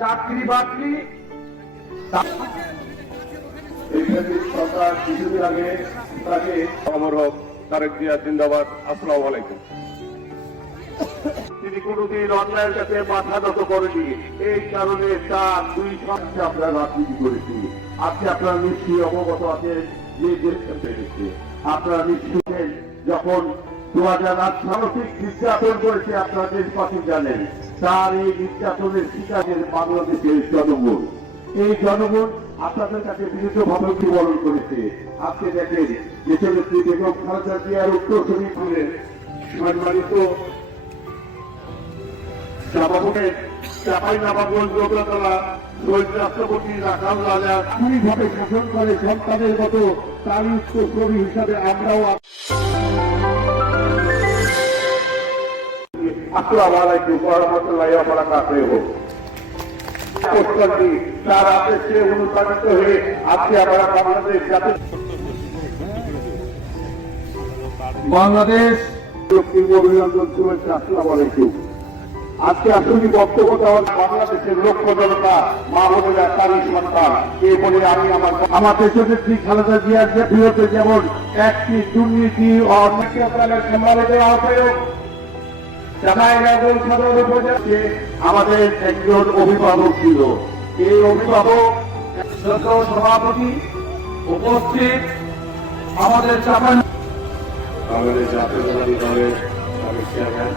চাকরি বাকরি সরকার কিছুদিন আগে তাকে অমর হোক তারেক জিয়া জিন্দাবাদ। আসসালামু আলাইকুম। তিনি কোনোদিন অন্যায়ের কাছে মাথা নত করেনি, এই কারণে তার দুই সঙ্গে আমরা রাজনীতি করেছি। আজকে আপনারা নিশ্চয়ই অবগত আছেন যে দেশটা পেরেছে। আপনারা নিশ্চয়ই যখন 2008 মানসিক নির্যাতন করেছে আপনারা দেশবাসী জানেন, তার এই নির্যাতনের শিকারের বাংলাদেশের জনগণ। এই জনগণ আপনাদের কাছে বিরুদ্ধভাবে বিবরণ করেছে। আজকে দেখেন দেশের নেত্রী বেগম খালেদা জিয়ার উত্তরসূরি ছিলেন সম্মানিত সভাপতির চাঁপাইনবাবগঞ্জ যোগতলা শহীদ রাষ্ট্রপতি রাখাল রাজা ভাবে শাসন করে সন্তানের মতো, তার উত্তরসূরি হিসাবে আমরাও। আসসালামু আলাইকুম ওয়া রাহমাতুল্লাহি ওয়া বারাকাতুহু। তার আদেশে অনুপ্রাণিত হয়ে আজকে আমরা বাংলাদেশ জাতীয় বাংলাদেশ অভিনন্দন শুভেচ্ছা। আসসালামু আলাইকুম। আজকে আসলে বক্তব্য দেওয়ার বাংলাদেশের লক্ষ জনতা মা বোনেরা তারই সন্তান। এই বলে আমি আমার দেশের নেত্রী খালেদা জিয়ার যে বিরুদ্ধে যেমন একটি দুর্নীতি অন্যায়ের সম্মানিত আহ্বায়ক চাঁপাইনবাবগঞ্জ সদর উপজেলাতে আমাদের একজন অভিভাবক ছিল। এই অভিভাবক সভাপতি উপস্থিত আমাদের চাঁপাই আমাদের জাতীয়তাবাদী দলের সাবেক চেয়ারম্যান